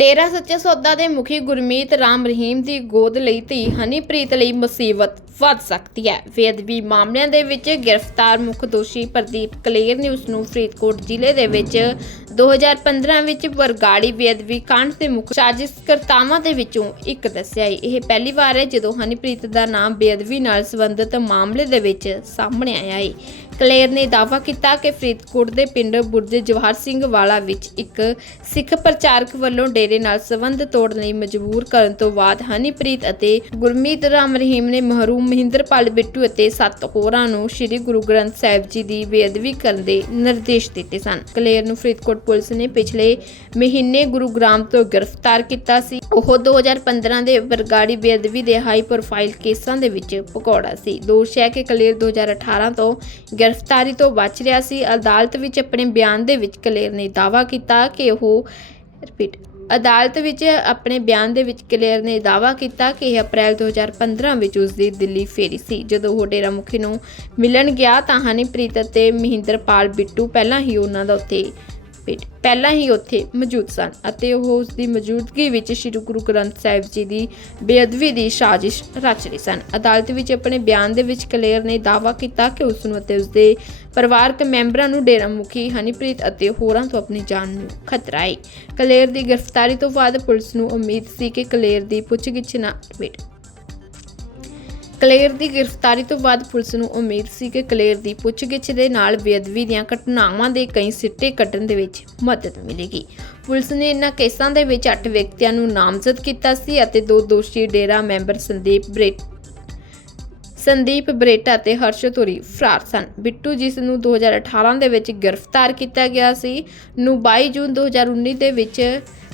ਡੇਰਾ ਸੱਚਾ ਸੌਦਾ ਦੇ ਮੁਖੀ ਗੁਰਮੀਤ ਰਾਮ ਰਹੀਮ ਦੀ ਗੋਦ ਲਈ ਧੀ ਹਨੀਪ੍ਰੀਤ ਲਈ ਮੁਸੀਬਤ ਵੱਧ ਸਕਦੀ ਹੈ। ਬੇਅਦਬੀ ਮਾਮਲਿਆਂ ਦੇ ਵਿੱਚ ਗ੍ਰਿਫਤਾਰ ਮੁੱਖ ਦੋਸ਼ੀ ਪ੍ਰਦੀਪ ਕਲੇਰ ਨੇ ਉਸ ਨੂੰ ਫਰੀਦਕੋਟ ਜ਼ਿਲ੍ਹੇ ਦੇ ਵਿੱਚ 2015 ਵਿੱਚ ਬਰਗਾੜੀ ਬੇਅਦਬੀ ਕਾਂਡ ਦੇ ਮੁੱਖ ਸਾਜ਼ਿਸ਼ਕਰਤਾਵਾਂ ਦੇ ਵਿੱਚੋਂ ਇੱਕ ਦੱਸਿਆ ਹੈ। ਇਹ ਪਹਿਲੀ ਵਾਰ ਹੈ ਜਦੋਂ ਹਨੀਪ੍ਰੀਤ ਦਾ ਨਾਮ ਬੇਅਦਬੀ ਨਾਲ ਸੰਬੰਧਿਤ ਮਾਮਲੇ ਦੇ ਵਿੱਚ ਸਾਹਮਣੇ ਆਇਆ ਹੈ। ਕਲੇਰ ਨੇ ਦਾਅਵਾ ਕੀਤਾ ਕਿ ਫਰੀਦਕੋਟ ਦੇ ਪਿੰਡ ਬੁਰਜ ਜਵਾਹਰ ਸਿੰਘ ਵਾਲਾ ਵਿੱਚ ਇੱਕ ਸਿੱਖ ਪ੍ਰਚਾਰਕ ਵੱਲੋਂ ਡੇਰੇ ਨਾਲ ਸੰਬੰਧ ਤੋੜਨ ਲਈ ਮਜਬੂਰ ਕਰਨ ਤੋਂ ਬਾਅਦ ਹਨੀਪ੍ਰੀਤ ਅਤੇ ਗੁਰਮੀਤ ਰਾਮ ਰਹੀਮ ਨੇ ਮਹਰੂਮ ਮਹਿੰਦਰਪਾਲ ਬਿੱਟੂ ਅਤੇ ਸੱਤ ਹੋਰਾਂ ਨੂੰ ਸ੍ਰੀ ਗੁਰੂ ਗ੍ਰੰਥ ਸਾਹਿਬ ਜੀ ਦੀ ਬੇਅਦਬੀ ਕਰਨ ਦੇ ਨਿਰਦੇਸ਼ ਦਿੱਤੇ ਸਨ। ਕਲੇਰ ਨੂੰ ਫਰੀਦਕੋਟ ਪੁਲਿਸ ਨੇ ਪਿਛਲੇ ਮਹੀਨੇ ਗੁਰੂਗ੍ਰਾਮ ਤੋਂ ਗ੍ਰਿਫਤਾਰ ਕੀਤਾ ਸੀ। ਉਹ 2015 ਦੇ ਬਰਗਾੜੀ ਬੇਅਦਬੀ ਦੇ ਹਾਈ ਪ੍ਰੋਫਾਈਲ ਕੇਸਾਂ ਦੇ ਵਿੱਚ ਪਕੌੜਾ ਸੀ। ਦੋਸ਼ ਹੈ ਕਿ ਕਲੇਰ 2018 ਤੋਂ ਗ੍ਰਿਫਤਾਰੀ ਤੋਂ ਬਚ ਰਿਹਾ ਸੀ। ਅਦਾਲਤ ਵਿੱਚ ਆਪਣੇ ਬਿਆਨ ਦੇ ਵਿੱਚ ਕਲੇਰ ਨੇ ਦਾਅਵਾ ਕੀਤਾ ਕਿ ਉਹ, ਰਿਪੀਟ, ਅਦਾਲਤ ਵਿੱਚ ਆਪਣੇ ਬਿਆਨ ਦੇ ਵਿੱਚ ਕਲੇਰ ਨੇ ਦਾਅਵਾ ਕੀਤਾ ਕਿ ਇਹ ਅਪ੍ਰੈਲ 2015 ਵਿੱਚ ਉਸ ਦੀ ਦਿੱਲੀ ਫੇਰੀ ਸੀ। ਜਦੋਂ ਉਹ ਡੇਰਾ ਮੁਖੀ ਨੂੰ ਮਿਲਣ ਗਿਆ ਤਾਂ ਹਨੀਪ੍ਰੀਤ ਅਤੇ ਮਹਿੰਦਰਪਾਲ ਬਿੱਟੂ ਪਹਿਲਾਂ ਹੀ ਉਹਨਾਂ ਦਾ ਉੱਥੇ ਪਿੰਡ ਪਹਿਲਾਂ ਹੀ ਉੱਥੇ ਮੌਜੂਦ ਸਨ ਅਤੇ ਉਹ ਉਸ ਦੀ ਮੌਜੂਦਗੀ ਵਿੱਚ ਸ੍ਰੀ ਗੁਰੂ ਗ੍ਰੰਥ ਸਾਹਿਬ ਜੀ ਦੀ ਬੇਅਦਬੀ ਦੀ ਸਾਜ਼ਿਸ਼ ਰਚ ਰਹੇ ਸਨ। ਅਦਾਲਤ ਵਿੱਚ ਆਪਣੇ ਬਿਆਨ ਦੇ ਵਿੱਚ ਕਲੇਰ ਨੇ ਦਾਅਵਾ ਕੀਤਾ ਕਿ ਉਸ ਨੂੰ ਅਤੇ ਉਸ ਦੇ ਪਰਿਵਾਰਕ ਮੈਂਬਰਾਂ ਨੂੰ ਡੇਰਾ ਮੁਖੀ ਹਨੀਪ੍ਰੀਤ ਅਤੇ ਹੋਰਾਂ ਤੋਂ ਆਪਣੀ ਜਾਨ ਨੂੰ ਖਤਰਾ ਹੈ ਕਲੇਰ ਦੀ ਗ੍ਰਿਫਤਾਰੀ ਤੋਂ ਬਾਅਦ ਪੁਲਿਸ ਨੂੰ ਉਮੀਦ ਸੀ ਕਿ ਕਲੇਰ ਦੀ ਪੁੱਛਗਿੱਛ ਨਾ ਵੇਟ ਕਲੇਰ ਦੀ ਗ੍ਰਿਫਤਾਰੀ ਤੋਂ ਬਾਅਦ ਪੁਲਿਸ ਨੂੰ ਉਮੀਦ ਸੀ ਕਿ ਕਲੇਰ ਦੀ ਪੁੱਛਗਿੱਛ ਦੇ ਨਾਲ ਬੇਅਦਬੀ ਦੀਆਂ ਘਟਨਾਵਾਂ ਦੇ ਕਈ ਸਿੱਟੇ ਕੱਢਣ ਦੇ ਵਿੱਚ ਮਦਦ ਮਿਲੇਗੀ। ਪੁਲਿਸ ਨੇ ਇਨ੍ਹਾਂ ਕੇਸਾਂ ਦੇ ਵਿੱਚ 8 ਵਿਅਕਤੀਆਂ ਨੂੰ ਨਾਮਜ਼ਦ ਕੀਤਾ ਸੀ ਅਤੇ ਦੋ ਦੋਸ਼ੀ ਡੇਰਾ ਮੈਂਬਰ ਸੰਦੀਪ ਬ੍ਰੇਟ, ਸੰਦੀਪ ਬਰੇਟਾ ਤੇ ਹਰਸ਼ਤੁਰੀ ਫਰਾਰ ਸਨ। ਬਿੱਟੂ, ਜਿਸ ਨੂੰ 2018 ਦੇ ਵਿੱਚ ਗ੍ਰਿਫਤਾਰ ਕੀਤਾ ਗਿਆ ਸੀ, ਨੂੰ 22 ਜੂਨ 2019 ਦੇ ਵਿੱਚ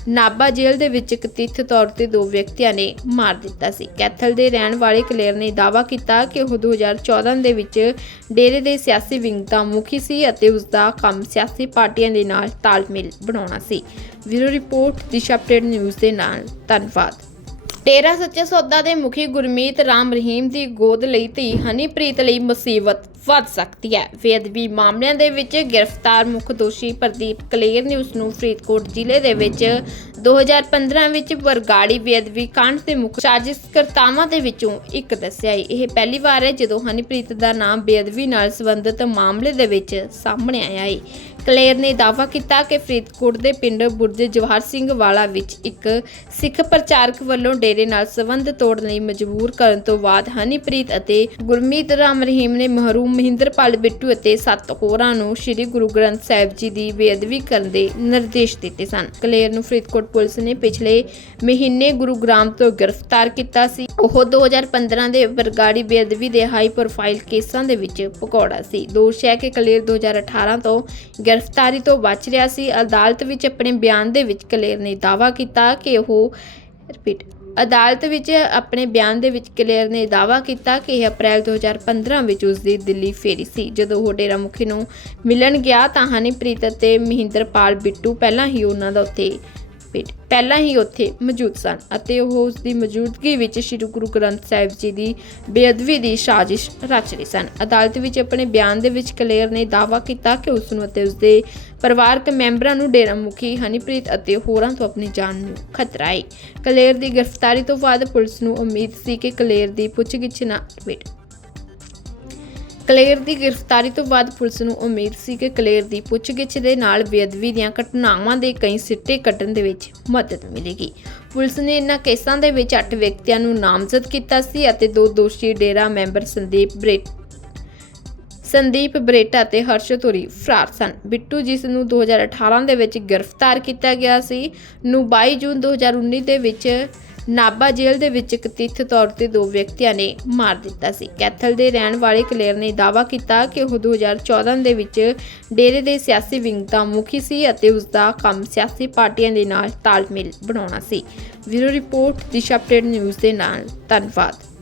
ਨਾਬਾ ਜੇਲ੍ਹ ਦੇ ਵਿੱਚ ਕਥਿਤ ਤੌਰ ਤੇ ਦੋ ਵਿਅਕਤੀਆਂ ਨੇ ਮਾਰ ਦਿੱਤਾ ਸੀ। ਕੈਥਲ ਦੇ ਰਹਿਣ ਵਾਲੇ ਕਲੇਰ ਨੇ ਦਾਅਵਾ ਕੀਤਾ ਕਿ ਉਹ 2014 ਦੇ ਵਿੱਚ ਡੇਰੇ ਦੇ ਸਿਆਸੀ ਵਿੰਗ ਦਾ ਮੁਖੀ ਸੀ ਅਤੇ ਉਸ ਦਾ ਕੰਮ ਸਿਆਸੀ ਪਾਰਟੀਆਂ ਦੇ ਨਾਲ ਤਾਲਮੇਲ ਬਣਾਉਣਾ ਸੀ। Bureau report, Disha update news ਦੇ ਨਾਲ। ਧੰਨਵਾਦ। ਡੇਰਾ ਸੱਚਾ ਸੌਦਾ ਦੇ ਮੁਖੀ ਗੁਰਮੀਤ ਰਾਮ ਰਹੀਮ ਦੀ ਗੋਦ ਲਈ ਧੀ ਹਨੀਪ੍ਰੀਤ ਲਈ ਮੁਸੀਬਤ ਵੱਧ ਸਕਦੀ ਹੈ। ਬੇਅਦਬੀ ਮਾਮਲਿਆਂ ਦੇ ਵਿੱਚ ਗ੍ਰਿਫਤਾਰ ਮੁੱਖ ਦੋਸ਼ੀ ਪ੍ਰਦੀਪ ਕਲੇਰ ਨੇ ਉਸ ਨੂੰ ਫਰੀਦਕੋਟ ਜ਼ਿਲ੍ਹੇ ਦੇ ਵਿੱਚ 2015 ਵਿੱਚ ਵਰਗਾੜੀ ਬੇਅਦਬੀ ਕਾਂਡ ਦੇ ਮੁੱਖ ਸਾਜ਼ਿਸ਼ਕਰਤਾਵਾਂ ਦੇ ਵਿੱਚੋਂ ਇੱਕ ਦੱਸਿਆ ਹੈ। ਇਹ ਪਹਿਲੀ ਵਾਰ ਹੈ ਜਦੋਂ ਹਨੀਪ੍ਰੀਤ ਦਾ ਨਾਮ ਬੇਅਦਬੀ ਨਾਲ ਸੰਬੰਧਿਤ ਮਾਮਲੇ ਦੇ ਵਿੱਚ ਸਾਹਮਣੇ ਆਇਆ ਹੈ। ਕਲੇਰ ਨੇ ਦਾਅਵਾ ਕੀਤਾ ਕਿ ਫਰੀਦਕੋਟ ਦੇ ਪਿੰਡ ਬੁਰਜ ਜਵਾਹਰ ਸਿੰਘ ਵਾਲਾ ਵਿੱਚ ਇੱਕ ਸਿੱਖ ਪ੍ਰਚਾਰਕ ਵੱਲੋਂ ਡੇਰੇ ਨਾਲ ਸੰਬੰਧ ਤੋੜਨ ਲਈ ਮਜਬੂਰ ਕਰਨ ਤੋਂ ਬਾਅਦ ਹਨੀਪ੍ਰੀਤ ਅਤੇ ਗੁਰਮੀਤ ਰਾਮ ਰਹੀਮ ਨੇ ਮਹਰੂਮ ਮਹਿੰਦਰਪਾਲ ਬਿੱਟੂ ਅਤੇ ਸੱਤ ਹੋਰਾਂ ਨੂੰ ਸ੍ਰੀ ਗੁਰੂ ਗ੍ਰੰਥ ਸਾਹਿਬ ਜੀ ਦੀ ਬੇਅਦਬੀ ਕਰਨ ਦੇ ਨਿਰਦੇਸ਼ ਦਿੱਤੇ ਸਨ। ਕਲੇਰ ਨੂੰ ਫਰੀਦਕੋਟ ਪੁਲਿਸ ਨੇ ਪਿਛਲੇ ਮਹੀਨੇ ਗੁਰੂਗ੍ਰਾਮ ਤੋਂ ਗ੍ਰਿਫਤਾਰ ਕੀਤਾ ਸੀ। ਉਹ 2015 ਦੇ ਬਰਗਾੜੀ ਬੇਅਦਬੀ ਦੇ ਹਾਈ ਪ੍ਰੋਫਾਈਲ ਕੇਸਾਂ ਦੇ ਵਿੱਚ ਪਕੌੜਾ ਸੀ। ਦੋਸ਼ ਹੈ ਕਿ ਕਲੇਰ 2018 ਤੋਂ ਗ੍ਰਿਫਤਾਰੀ ਤੋਂ ਬਚ ਰਿਹਾ ਸੀ। ਅਦਾਲਤ ਵਿੱਚ ਆਪਣੇ ਬਿਆਨ ਦੇ ਵਿੱਚ ਕਲੇਰ ਨੇ ਦਾਅਵਾ ਕੀਤਾ ਕਿ ਉਹ, ਰਿਪੀਟ, ਅਦਾਲਤ ਵਿੱਚ ਆਪਣੇ ਬਿਆਨ ਦੇ ਵਿੱਚ ਕਲੇਰ ਨੇ ਦਾਅਵਾ ਕੀਤਾ ਕਿ ਇਹ ਅਪ੍ਰੈਲ 2015 ਵਿੱਚ ਉਸ ਦੀ ਦਿੱਲੀ ਫੇਰੀ ਸੀ। ਜਦੋਂ ਉਹ ਡੇਰਾ ਮੁਖੀ ਨੂੰ ਮਿਲਣ ਗਿਆ ਤਾਂ ਹਨੀਪ੍ਰੀਤ ਅਤੇ ਮਹਿੰਦਰਪਾਲ ਬਿੱਟੂ ਪਹਿਲਾਂ ਹੀ ਉਹਨਾਂ ਦਾ ਉੱਥੇ ਪਿੰਡ ਪਹਿਲਾਂ ਹੀ ਉੱਥੇ ਮੌਜੂਦ ਸਨ ਅਤੇ ਉਹ ਉਸ ਦੀ ਮੌਜੂਦਗੀ ਵਿੱਚ ਸ੍ਰੀ ਗੁਰੂ ਗ੍ਰੰਥ ਸਾਹਿਬ ਜੀ ਦੀ ਬੇਅਦਬੀ ਦੀ ਸਾਜ਼ਿਸ਼ ਰਚ ਰਹੇ ਸਨ। ਅਦਾਲਤ ਵਿੱਚ ਆਪਣੇ ਬਿਆਨ ਦੇ ਵਿੱਚ ਕਲੇਰ ਨੇ ਦਾਅਵਾ ਕੀਤਾ ਕਿ ਉਸ ਨੂੰ ਅਤੇ ਉਸ ਦੇ ਪਰਿਵਾਰਕ ਮੈਂਬਰਾਂ ਨੂੰ ਡੇਰਾ ਮੁਖੀ ਹਨੀਪ੍ਰੀਤ ਅਤੇ ਹੋਰਾਂ ਤੋਂ ਆਪਣੀ ਜਾਨ ਨੂੰ ਖਤਰਾ ਹੈ ਕਲੇਰ ਦੀ ਗ੍ਰਿਫਤਾਰੀ ਤੋਂ ਬਾਅਦ ਪੁਲਿਸ ਨੂੰ ਉਮੀਦ ਸੀ ਕਿ ਕਲੇਰ ਦੀ ਪੁੱਛਗਿੱਛ ਨਾ ਵੇਟ ਕਲੇਰ ਦੀ ਗ੍ਰਿਫਤਾਰੀ ਤੋਂ ਬਾਅਦ ਪੁਲਿਸ ਨੂੰ ਉਮੀਦ ਸੀ ਕਿ ਕਲੇਰ ਦੀ ਪੁੱਛਗਿੱਛ ਦੇ ਨਾਲ ਬੇਅਦਬੀ ਦੀਆਂ ਘਟਨਾਵਾਂ ਦੇ ਕਈ ਸਿੱਟੇ ਕੱਢਣ ਦੇ ਵਿੱਚ ਮਦਦ ਮਿਲੇਗੀ। ਪੁਲਿਸ ਨੇ ਇਨ੍ਹਾਂ ਕੇਸਾਂ ਦੇ ਵਿੱਚ 8 ਵਿਅਕਤੀਆਂ ਨੂੰ ਨਾਮਜ਼ਦ ਕੀਤਾ ਸੀ ਅਤੇ ਦੋ ਦੋਸ਼ੀ ਡੇਰਾ ਮੈਂਬਰ ਸੰਦੀਪ ਬ੍ਰੇਟ ਸੰਦੀਪ ਬਰੇਟਾ ਤੇ ਹਰਸ਼ਤੁਰੀ ਫਰਾਰ ਸਨ। ਬਿੱਟੂ, ਜਿਸ ਨੂੰ 2018 ਦੇ ਵਿੱਚ ਗ੍ਰਿਫਤਾਰ ਕੀਤਾ ਗਿਆ ਸੀ, ਨੂੰ 22 ਜੂਨ 2019 ਦੇ ਵਿੱਚ ਨਾਬਾ ਜੇਲ੍ਹ ਦੇ ਵਿੱਚ ਕਥਿਤ ਤੌਰ ਤੇ ਦੋ ਵਿਅਕਤੀਆਂ ਨੇ ਮਾਰ ਦਿੱਤਾ ਸੀ। ਕੈਥਲ ਦੇ ਰਹਿਣ ਵਾਲੇ ਕਲੇਰ ਨੇ ਦਾਅਵਾ ਕੀਤਾ ਕਿ ਉਹ 2014 ਦੇ ਵਿੱਚ ਡੇਰੇ ਦੇ ਸਿਆਸੀ ਵਿੰਗ ਦਾ ਮੁਖੀ ਸੀ ਅਤੇ ਉਸ ਦਾ ਕੰਮ ਸਿਆਸੀ ਪਾਰਟੀਆਂ ਦੇ ਨਾਲ ਤਾਲਮੇਲ ਬਣਾਉਣਾ ਸੀ। Bureau report, Disha update news ਦੇ ਨਾਲ। ਧੰਨਵਾਦ।